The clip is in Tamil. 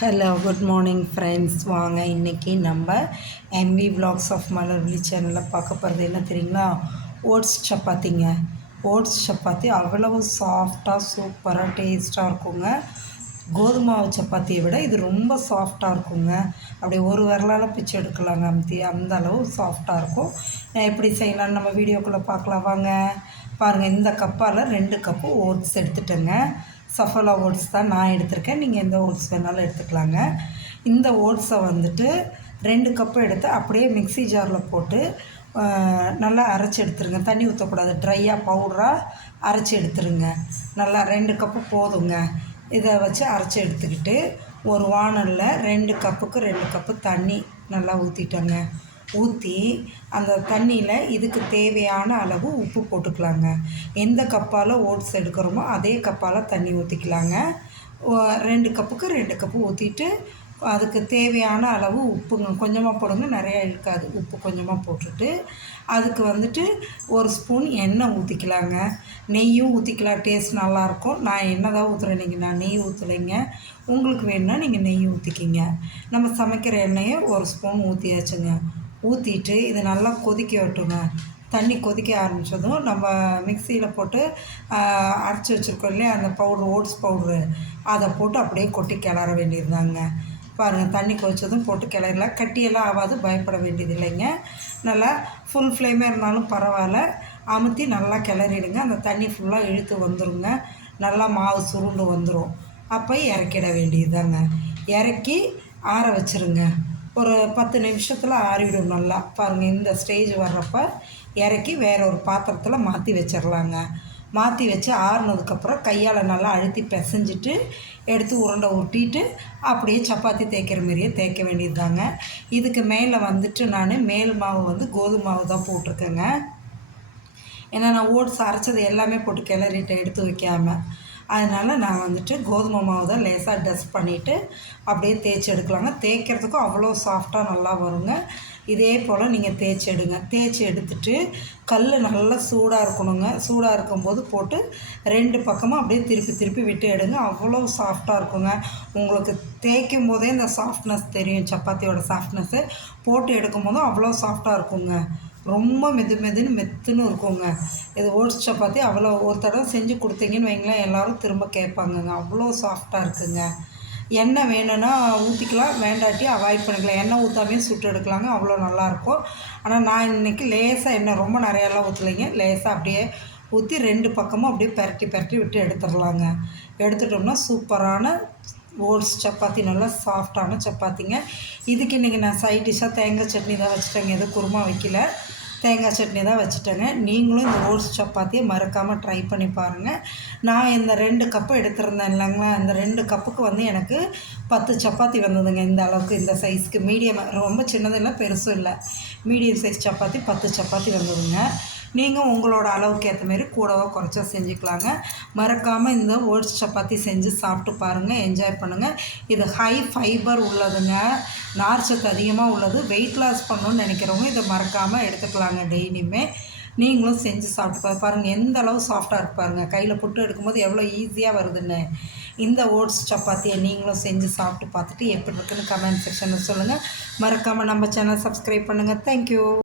ஹலோ குட் மார்னிங் ஃப்ரெண்ட்ஸ் வாங்க இன்றைக்கி நம்ம எம்வி பிளாக்ஸ் ஆஃப் மலர்விழி சேனலில் பார்க்க போகிறது என்ன தெரியுங்களா? ஓட்ஸ் சப்பாத்திங்க. ஓட்ஸ் சப்பாத்தி அவ்வளவு சாஃப்டாக சூப்பராக டேஸ்ட்டாக இருக்குங்க. கோதுமாவு சப்பாத்தியை விட இது ரொம்ப சாஃப்டாக இருக்குங்க. அப்படி ஒரு விரலால் பிச்சு எடுக்கலாங்க அமுத்தி அந்த அளவு சாஃப்டாக இருக்கும். எப்படி செய்யலாம்னு நம்ம வீடியோக்குள்ளே பார்க்கலாம். வாங்க. பாருங்கள் இந்த கப்பால் ரெண்டு கப்பு ஓட்ஸ் எடுத்துட்டேங்க. சஃபலா ஓட்ஸ் தான் நான் எடுத்திருக்கேன். நீங்கள் எந்த ஓட்ஸ் வேணாலும் எடுத்துக்கலாங்க. இந்த ஓட்ஸை வந்துட்டு ரெண்டு கப்பு எடுத்து அப்படியே மிக்சி ஜாரில் போட்டு நல்லா அரைச்சி எடுத்துருங்க. தண்ணி ஊற்றக்கூடாது ட்ரையாக பவுடராக அரைச்சி எடுத்துருங்க. நல்லா ரெண்டு கப்பு போதுங்க. இதை வச்சு அரைச்சி எடுத்துக்கிட்டு ஒரு வானலில் ரெண்டு கப்புக்கு ரெண்டு கப்பு தண்ணி நல்லா ஊற்றிட்டோங்க ஊற்றி அந்த தண்ணியில் இதுக்கு தேவையான அளவு உப்பு போட்டுக்கலாங்க. எந்த கப்பால் ஓட்ஸ் எடுக்கிறோமோ அதே கப்பால் தண்ணி ஊற்றிக்கலாங்க ரெண்டு கப்புக்கு ரெண்டு கப்பு ஊற்றிட்டு அதுக்கு தேவையான அளவு உப்புங்க கொஞ்சமாக போடுங்க நிறையா இருக்காது. உப்பு கொஞ்சமாக போட்டுட்டு அதுக்கு வந்துட்டு ஒரு ஸ்பூன் எண்ணெய் ஊற்றிக்கலாங்க நெய்யும் ஊற்றிக்கலாம் டேஸ்ட் நல்லாயிருக்கும். நான் எண்ணெய் தான் ஊற்றுறேன் நீங்கள் நான் நெய் ஊற்றலைங்க உங்களுக்கு வேணுன்னா நீங்கள் நெய் ஊற்றிக்கிங்க நம்ம சமைக்கிற எண்ணெயை ஒரு ஸ்பூன் ஊற்றியாச்சுங்க ஊற்றிட்டு இது நல்லா கொதிக்க விட்டுங்க தண்ணி கொதிக்க ஆரம்பித்ததும் நம்ம மிக்சியில் போட்டு அரைச்சி வச்சுருக்கோம் இல்லையா அந்த பவுட்ரு ஓட்ஸ் பவுட்ரு அதை போட்டு அப்படியே கொட்டி கிளற வேண்டியதுதாங்க. பாருங்கள் தண்ணி கொதித்ததும் போட்டு கிளறலாம் கட்டியெல்லாம் ஆகாது பயப்பட வேண்டியது இல்லைங்க. நல்லா ஃபுல் ஃப்ளேமே இருந்தாலும் பரவாயில்ல. அமுத்தி நல்லா கிளறிடுங்க. அந்த தண்ணி ஃபுல்லாக இழுத்து வந்துடுங்க நல்லா மாவு சுருண்டு வந்துடும் அப்போ இறக்கிட வேண்டியதுதாங்க. இறக்கி ஆற வச்சுருங்க. ஒரு பத்து நிமிஷத்தில் ஆறிவிடும் நல்லா. பாருங்கள் இந்த ஸ்டேஜ் வர்றப்ப இறக்கி வேற ஒரு பாத்திரத்தில் மாற்றி வச்சிடலாங்க மாற்றி வச்சு ஆறுனதுக்கப்புறம் கையால் நல்லா அழுத்தி பிசைஞ்சிட்டு எடுத்து உருண்டை ஊட்டிட்டு அப்படியே சப்பாத்தி தேய்க்கிற மாதிரியே தேய்க்க வேண்டியது தாங்க இதுக்கு மேலே வந்துட்டு நான் மேல் மாவு வந்து கோதுமை மாவு தான் போட்டிருக்கேங்க. ஏன்னா நான் ஓட்ஸ் அரைச்சது எல்லாமே போட்டு கிளறிட்டு எடுத்து வைக்காமல் அதனால் நான் வந்துட்டு கோதுமை மாவு தான் லேசாக டஸ்ட் பண்ணிவிட்டு அப்படியே தேய்ச்சி எடுக்கலாங்க. தேய்க்கிறதுக்கும் அவ்வளோ சாஃப்டாக நல்லா வருங்க. இதே போல் நீங்கள் தேய்ச்சி எடுங்க. தேய்ச்சி எடுத்துட்டு கல் நல்லா சூடாக இருக்கணுங்க. சூடாக இருக்கும்போது போட்டு ரெண்டு பக்கமும் அப்படியே திருப்பி திருப்பி விட்டு எடுங்க. அவ்வளோ சாஃப்டாக இருக்குங்க. உங்களுக்கு தேய்க்கும் போதே இந்த சாஃப்ட்னஸ் தெரியும். சப்பாத்தியோட சாஃப்ட்னஸ்ஸு போட்டு எடுக்கும் போதும் அவ்வளோ சாஃப்டாக இருக்குங்க. ரொம்ப மெது மெதுன்னு மெத்துன்னு இருக்குங்க. இது ஓட்ஸ் சப்பாத்தி அவ்வளோ ஒரு தடவை செஞ்சு கொடுத்தீங்கன்னு வைங்களேன் எல்லோரும் திரும்ப கேட்பாங்கங்க. அவ்வளோ சாஃப்டாக இருக்குங்க. எண்ணெய் வேணும்னா ஊற்றிக்கலாம் வேண்டாட்டி அவாய்ட் பண்ணிக்கலாம். எண்ணெய் ஊற்றாமே சுட்டு எடுக்கலாங்க. அவ்வளோ நல்லாயிருக்கும். ஆனால் நான் இன்றைக்கி லேசாக எண்ணெய் ரொம்ப நிறையாலாம் ஊற்றலைங்க லேசாக அப்படியே ஊற்றி ரெண்டு பக்கமும் அப்படியே பரட்டி பரட்டி விட்டு எடுத்துடலாங்க. எடுத்துட்டோம்னா சூப்பரான ஓட்ஸ் சப்பாத்தி நல்லா சாஃப்டான சப்பாத்திங்க. இதுக்கு இன்றைக்கி நான் சைட் டிஷ்ஷாக தேங்காய் சட்னி தான் வச்சுட்டேங்க. எதுவும் குருமா வைக்கல. தேங்காய் சட்னி தான் வச்சுட்டேங்க. நீங்களும் இந்த ஓட்ஸ் சப்பாத்தியை மறக்காமல் ட்ரை பண்ணி பாருங்கள் நான் இந்த ரெண்டு கப்பு எடுத்திருந்தேன் இல்லைங்களா? இந்த ரெண்டு கப்புக்கு வந்து எனக்கு பத்து சப்பாத்தி வந்ததுங்க. இந்த அளவுக்கு இந்த சைஸ்க்கு மீடியம் ரொம்ப சின்னதும் இல்லை பெருசும் இல்லை. மீடியம் சைஸ் சப்பாத்தி பத்து சப்பாத்தி வந்ததுங்க. நீங்கள் உங்களோட அளவுக்கு ஏற்ற மாரி கூடவோ குறைச்சா செஞ்சுக்கலாங்க. மறக்காமல் இந்த ஓட்ஸ் சப்பாத்தி செஞ்சு சாப்பிட்டு பாருங்கள் என்ஜாய் பண்ணுங்கள் இது ஹை ஃபைபர் உள்ளதுங்க. நார்ச்சத்து அதிகமாக உள்ளது. வெயிட் லாஸ் பண்ணணும்னு நினைக்கிறவங்க இதை மறக்காமல் எடுத்துக்கலாங்க டெய்லியுமே. நீங்களும் செஞ்சு சாப்பிட்டு பாருங்கள் எந்த அளவு சாஃப்டாக இருப்பாருங்க கையில் புட்டு எடுக்கும்போது எவ்வளோ ஈஸியாக வருதுன்னு. இந்த ஓட்ஸ் சப்பாத்தியை நீங்களும் செஞ்சு சாப்பிட்டு பார்த்துட்டு எப்படி இருக்குன்னு கமெண்ட் செக்ஷனில் சொல்லுங்கள் மறக்காமல் நம்ம சேனல் சப்ஸ்கிரைப் பண்ணுங்கள் தேங்க்யூ